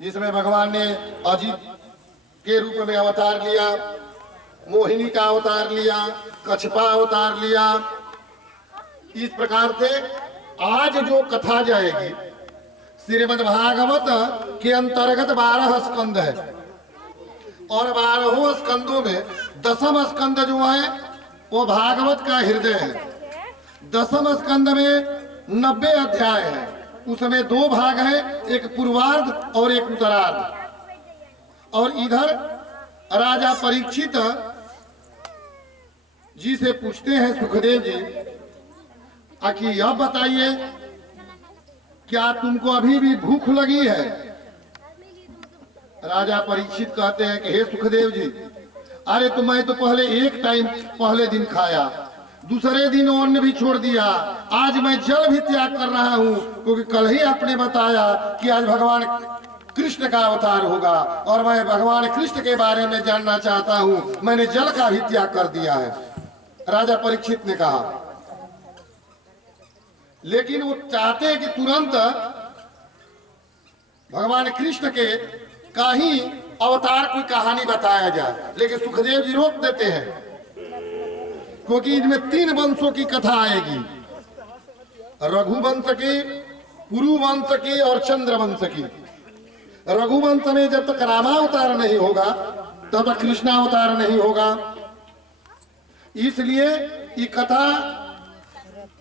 इसमें भगवान ने अजित के रूप में अवतार लिया, मोहिनी का अवतार लिया, कछपा अवतार लिया। इस प्रकार से आज जो कथा जाएगी श्रीमद् भागवत के अंतर्गत 12 स्कंद है और 12 स्कंदों में 10वां स्कंद जो है वो भागवत का हृदय है। 10वां स्कंद में 90 अध्याय है, उसमें 2 भाग है, एक पूर्वार्ध और एक उत्तरार्ध। और इधर राजा परीक्षित जी से पूछते हैं सुखदेव जी, आखिर अब बताइए क्या तुमको अभी भी भूख लगी है? राजा परीक्षित कहते हैं कि हे सुखदेव जी, अरे तो मैं तो पहले एक टाइम पहले दिन खाया, दूसरे दिन अन्न भी छोड़ दिया, आज मैं जल भी त्याग कर रहा हूँ, क्योंकि कल ही आपने बताया कि आज भगवान कृष्ण का अवतार होगा और मैं भगवान कृष्ण के बारे में जानना चाहता हूँ, मैंने जल का भी त्याग कर दिया है। राजा परीक्षित ने कहा, लेकिन वो चाहते हैं कि तुरंत भगवान कृष्ण के का ही अवतार की कहानी बताया जाए, लेकिन सुखदेव जी रोक देते हैं क्योंकि इनमें 3 वंशों की कथा आएगी, रघुवंश की, पुरुवंश की और चंद्रवंश की। रघुवंश में जब तक रामावतार नहीं होगा तब तक कृष्णावतार नहीं होगा, इसलिए ये कथा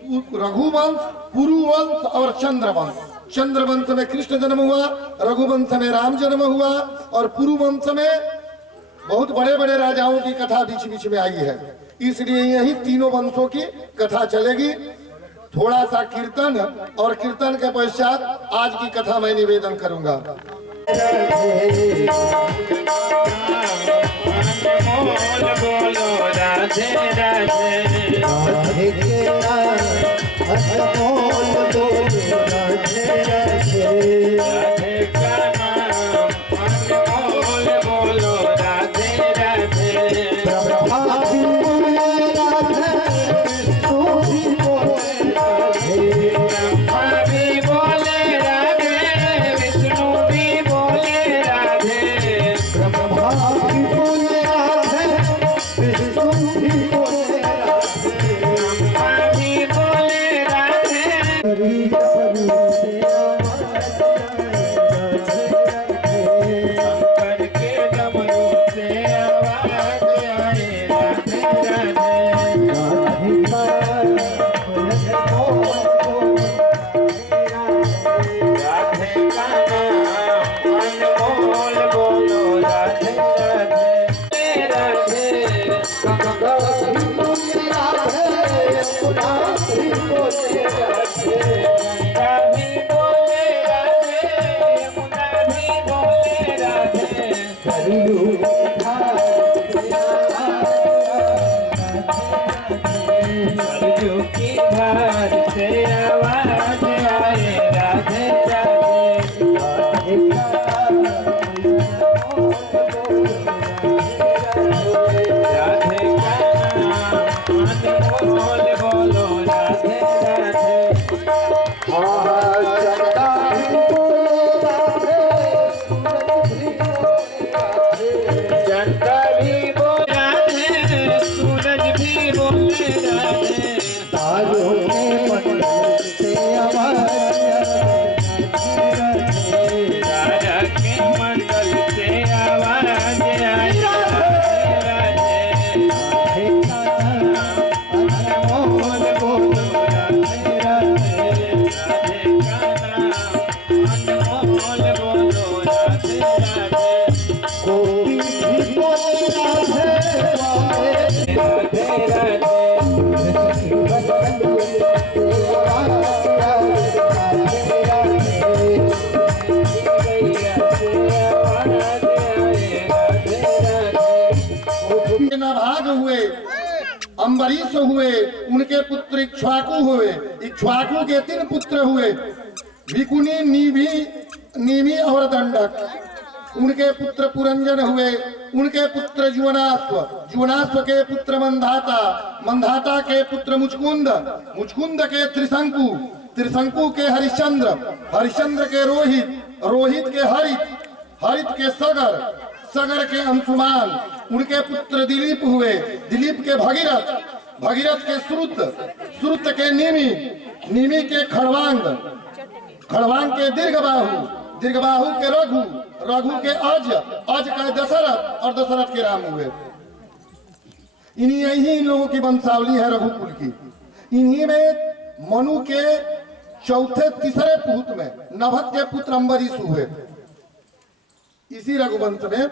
रघुवंश, पुरुवंश और चंद्रवंश। चंद्रवंश में कृष्ण जन्म हुआ, रघुवंश में राम जन्म हुआ और पुरुवंश में बहुत बड़े बड़े राजाओं की कथा बीच बीच में आई है, इसलिए यही तीनों वंशों की कथा चलेगी। थोड़ा सा कीर्तन और कीर्तन के पश्चात आज की कथा मैं निवेदन करूंगा। राधे राधे अम्बरीश हुए, उनके पुत्र इक्ष्वाकु हुए, इक्ष्वाकु के 3 पुत्र हुए, विकुनी, नीमी और दंडक। उनके पुत्र पुरंजन हुए, उनके पुत्र जुवनाश्व, जुवनाश्व के पुत्र मंधाता, मंधाता के पुत्र मुचकुंद, मुचकुंद के त्रिशंकु, त्रिशंकु के हरिश्चंद्र, हरिश्चंद्र के रोहित, रोहित के हरित हरित के सगर, सगर के अंशुमान, उनके पुत्र दिलीप हुए, दिलीप के भगीरथ, भगीरथ के श्रुत, श्रुत के निमि, निमि के खड़वांग, खड़वांग के दीर्घबाहु, दीर्घबाहु के रघु, रघु के अज, अज के दशरथ और दशरथ के राम हुए। इन्हीं इन लोगों की वंशावली है रघुकुल की। इन्हीं में मनु के चौथे तीसरे पुत्र में नभक के पुत्र अम्बरीश हुए। इसी रघुवंश में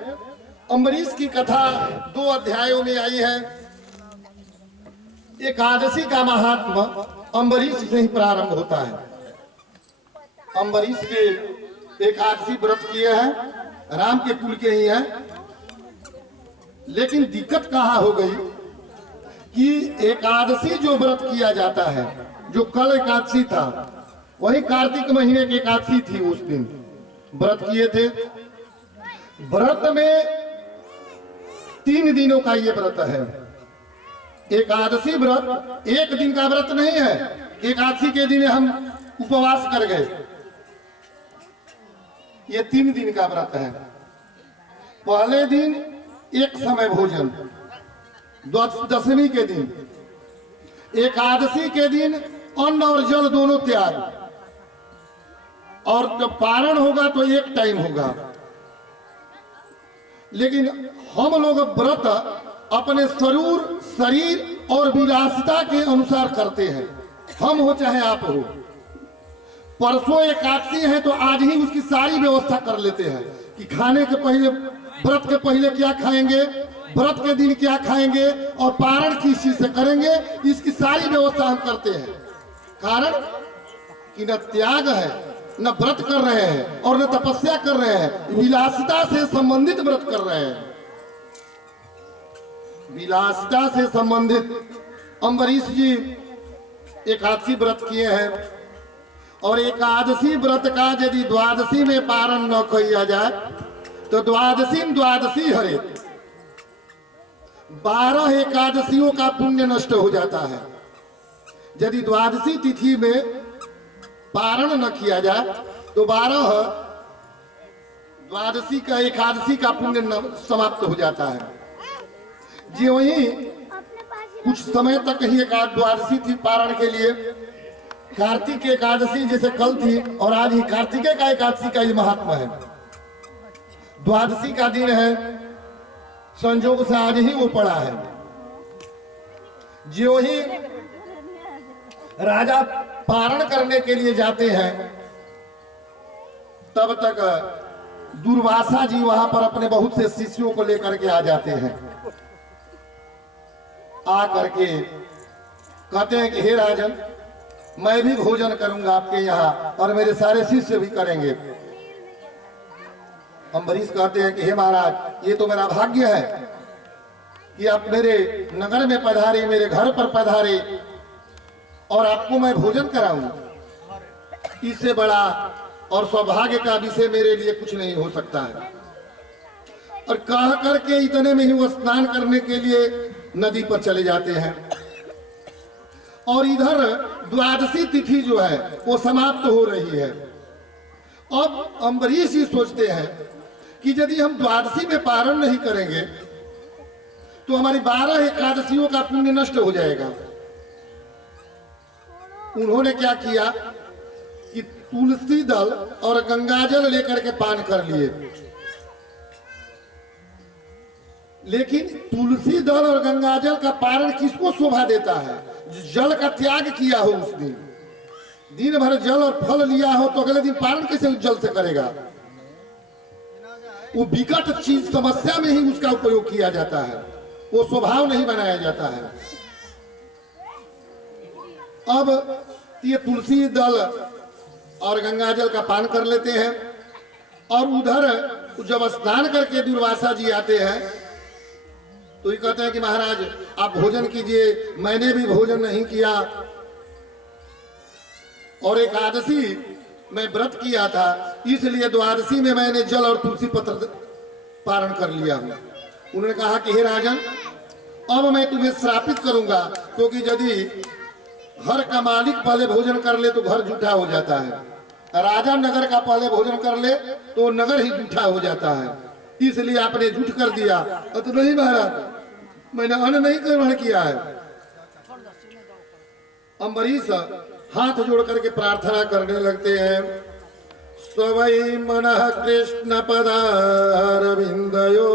अम्बरीश की कथा 2 अध्यायों में आई है। एकादशी का महात्मा अम्बरीश से ही प्रारंभ होता है। अम्बरीश के एकादशी व्रत किए हैं, राम के कुल के ही हैं। लेकिन दिक्कत कहाँ हो गई कि एकादशी जो व्रत किया जाता है, जो कल एकादशी था, वही कार्तिक महीने की एकादशी थी। उस दिन व्रत किए थे। व्रत में 3 दिनों का ये व्रत है। एकादशी व्रत एक दिन का व्रत नहीं है। एकादशी के दिन हम उपवास कर गए, ये 3 दिन का व्रत है। पहले दिन एक समय भोजन, दशमी के दिन, एकादशी के दिन अन्न और जल दोनों त्याग, और जब पारण होगा तो एक टाइम होगा। लेकिन हम लोग व्रत अपने शरीर और विलासिता के अनुसार करते हैं, हम हो चाहे आप हो। परसों एकादशी है तो आज ही उसकी सारी व्यवस्था कर लेते हैं कि खाने के पहले, व्रत के पहले क्या खाएंगे, व्रत के दिन क्या खाएंगे और पारण किस चीज से करेंगे, इसकी सारी व्यवस्था हम करते हैं। कारण कि न त्याग है, न व्रत कर रहे हैं और न तपस्या कर रहे हैं, विलासिता से संबंधित व्रत कर रहे हैं। विलासिता से संबंधित अम्बरीश जी एकादशी व्रत किए हैं। और एकादशी व्रत का यदि द्वादशी में पारण न किया जाए तो द्वादशी हरे, 12 एकादशियों का पुण्य नष्ट हो जाता है। यदि द्वादशी तिथि में पारण न किया जाए तो 12 द्वादशी का, एकादशी का पुण्य समाप्त हो जाता है। जी वही कुछ समय तक ही द्वादशी थी पारण के लिए। कार्तिक एकादशी जैसे कल थी और आज ही कार्तिक का एकादशी का ये महात्मा है। द्वादशी का दिन है, संजोग से आज ही वो पड़ा है। जो ही राजा पारण करने के लिए जाते हैं तब तक दुर्वासा जी वहां पर अपने बहुत से शिष्यों को लेकर के आ जाते हैं। आ करके कहते हैं कि हे राजन, मैं भी भोजन करूंगा आपके यहाँ और मेरे सारे शिष्य भी करेंगे। अम्बरीश कहते हैं कि हे महाराज, ये तो मेरा भाग्य है कि आप मेरे नगर में पधारे, मेरे घर पर पधारे और आपको मैं भोजन कराऊं। इससे बड़ा और सौभाग्य का विषय मेरे लिए कुछ नहीं हो सकता है। और कह करके इतने में ही वो स्नान करने के लिए नदी पर चले जाते हैं। और इधर द्वादशी तिथि जो है वो समाप्त हो रही है। अब अम्बरीश जी सोचते हैं कि यदि हम द्वादशी में पारण नहीं करेंगे तो हमारी 12 एकादशियों का पुण्य नष्ट हो जाएगा। उन्होंने क्या किया कि तुलसी दल और गंगाजल लेकर के पान कर लिए। लेकिन तुलसी दल और गंगाजल का पारण किसको शोभा देता है? जल का त्याग किया हो, उस दिन भर जल और फल लिया हो तो अगले दिन पारण कैसे जल से करेगा? वो विकट चीज समस्या में ही उसका उपयोग किया जाता है, वो स्वभाव नहीं बनाया जाता है। अब ये तुलसी दल और गंगाजल का पान कर लेते हैं और उधर जब स्नान करके दुर्वासा जी आते हैं तो ये कहते हैं कि महाराज आप भोजन कीजिए, मैंने भी भोजन नहीं किया और एकादशी मैं व्रत किया था, इसलिए द्वादशी में मैंने जल और तुलसी पत्र पारण कर लिया हूं। उन्होंने कहा कि हे राजन, अब मैं तुम्हें श्रापित करूंगा, क्योंकि यदि घर का मालिक पहले भोजन कर ले तो घर झूठा हो जाता है। राजा नगर का पहले भोजन कर ले तो नगर ही जूठा हो जाता है, इसलिए आपने झूठ कर दिया। तो नहीं महाराज, मैंने अन्न नहीं ग्रहण किया है। अम्बरीश हाथ जोड़ करके प्रार्थना करने लगते हैं। स्वै मनः कृष्ण पदारविंदयो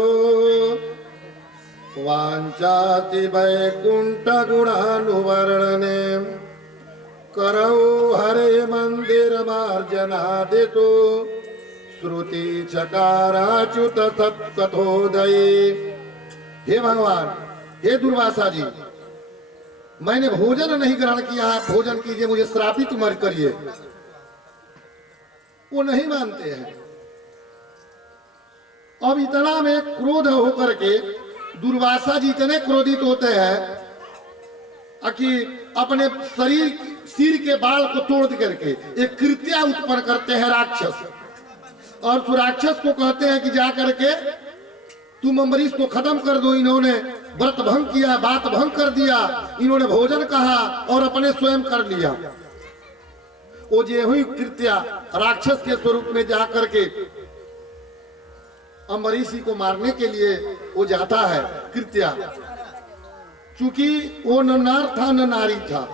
वांचाति वैकुंठ गुणानुवर्णने करौ हरे मंदिर मार्जनादितो श्रुति चकाराच्युत सत्कथोदयी। हे भगवान, हे दुर्वासा जी, मैंने भोजन नहीं ग्रहण किया है, भोजन कीजिए, मुझे श्रापित मत करिए। वो नहीं मानते हैं। अब इतना में क्रोध होकर के दुर्वासा जी इतने क्रोधित होते हैं कि अपने सिर के बाल को तोड़ करके एक कृत्या उत्पन्न करते हैं राक्षस, और उस राक्षस को कहते हैं कि जा करके तुम अम्बरीश को खत्म कर दो। इन्होंने व्रत भंग किया, बात भंग कर दिया, इन्होंने भोजन कहा और अपने स्वयं कर लिया। वो जे हुई कृत्या राक्षस के स्वरूप में जा करके अम्बरीश को मारने के लिए वो जाता है कृत्या। चूंकि वो न नार था न नारी था,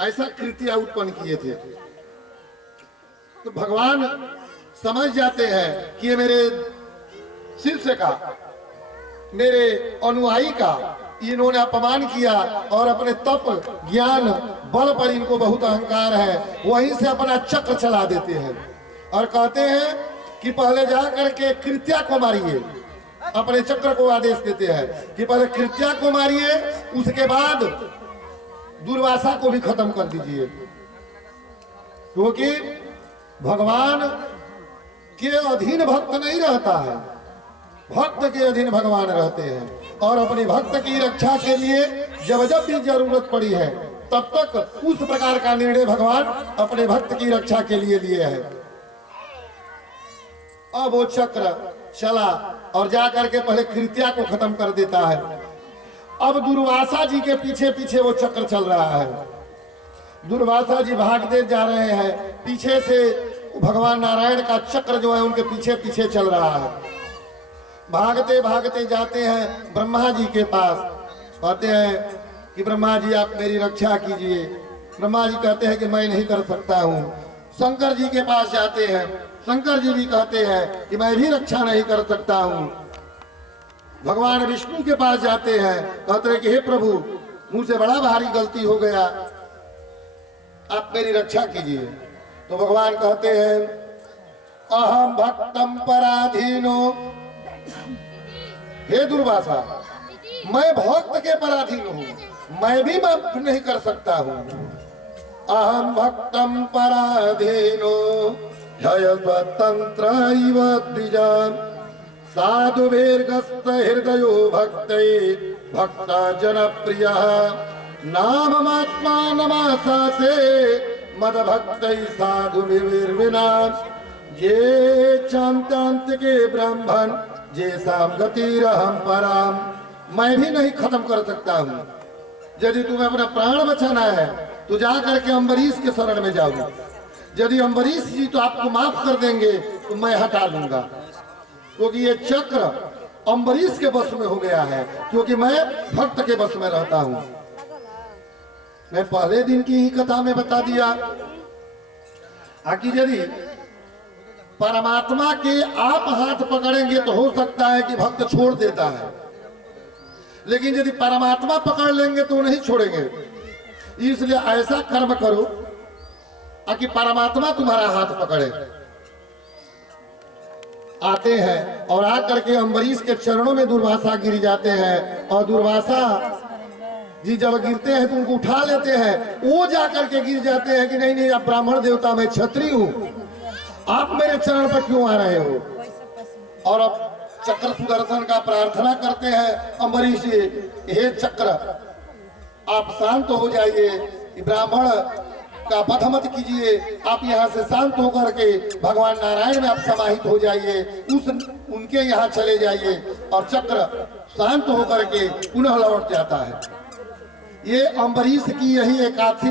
ऐसा कृत्या उत्पन्न किए थे। तो भगवान समझ जाते हैं कि ये मेरे शिष्य का, मेरे अनुयायी का इन्होंने अपमान किया और अपने तप ज्ञान बल पर इनको बहुत अहंकार है, वहीं से अपना चक्र चला देते हैं और कहते हैं कि पहले जा करके कृत्या को मारिए। अपने चक्र को आदेश देते हैं कि पहले कृत्या को मारिए, उसके बाद दुर्वासा को भी खत्म कर दीजिए। क्योंकि भगवान के अधीन भक्त नहीं रहता है, भक्त के अधीन भगवान रहते हैं। और अपनी भक्त की रक्षा के लिए जब जब भी जरूरत पड़ी है तब तक उस प्रकार का निर्णय भगवान अपने भक्त की रक्षा के लिए लिए है। अब वो चक्र चला और जाकर के पहले कृत्या को खत्म कर देता है। अब दुर्वासा जी के पीछे पीछे वो चक्र चल रहा है। दुर्वासा जी भागते जा रहे हैं, पीछे से भगवान नारायण का चक्र जो है उनके पीछे पीछे चल रहा है। भागते भागते जाते हैं ब्रह्मा जी के पास, कहते हैं कि ब्रह्मा जी आप मेरी रक्षा कीजिए। ब्रह्मा जी कहते हैं कि मैं नहीं कर सकता हूँ। शंकर जी के पास जाते हैं, शंकर जी भी कहते हैं कि मैं भी रक्षा नहीं कर सकता हूँ। भगवान विष्णु के पास जाते हैं, कहते हैं कि हे प्रभु मुझसे बड़ा भारी गलती हो गया, आप मेरी रक्षा कीजिए। तो भगवान कहते हैं अहम भक्तम पराधीनो, हे दुर्वासा मैं भक्त के पराधीन हूँ, मैं भी माफ नहीं कर सकता हूँ। अहम भक्तम पराधीनो जय स्वतंत्र इव द्विजान साधु भेर्गस्त हृदयो भक्ते भक्ता जनप्रिय नाममात्मा नमासासे मद भक्त साधु विना ये चांतांत के ब्राह्मण जे साम गतिरहम पराम। मैं भी नहीं खत्म कर सकता हूँ। यदि तुम्हें अपना प्राण बचाना है तो जा करके अम्बरीश के शरण में जाओ। यदि अम्बरीश जी तो आपको माफ कर देंगे तो मैं हटा लूंगा, क्योंकि ये चक्र अम्बरीश के बस में हो गया है, क्योंकि मैं भक्त के बस में रहता हूँ। मैं पहले दिन की ही कथा में बता दिया कि यदि परमात्मा के आप हाथ पकड़ेंगे तो हो सकता है कि भक्त छोड़ देता है, लेकिन यदि परमात्मा पकड़ लेंगे तो नहीं छोड़ेंगे। इसलिए ऐसा कर्म करो कि परमात्मा तुम्हारा हाथ पकड़े। आते हैं और आकर के अम्बरीश के चरणों में दुर्वासा गिर जाते हैं, और दुर्वासा जी जब गिरते हैं तो उनको उठा लेते हैं। वो जाकर के गिर जाते हैं कि नहीं नहीं आप ब्राह्मण देवता, मैं क्षत्रिय हूँ, आप मेरे चरण पर क्यों आ रहे हो। और अब चक्र सुदर्शन का प्रार्थना करते हैं अम्बरीश जी, हे चक्र आप शांत हो जाइए, ब्राह्मण का वध मत कीजिए, आप यहाँ से शांत होकर के भगवान नारायण में आप समाहित हो जाइए, उनके यहाँ चले जाइए। और चक्र शांत होकर के पुनः लौट जाता है। ये अम्बरीश की यही एकादशी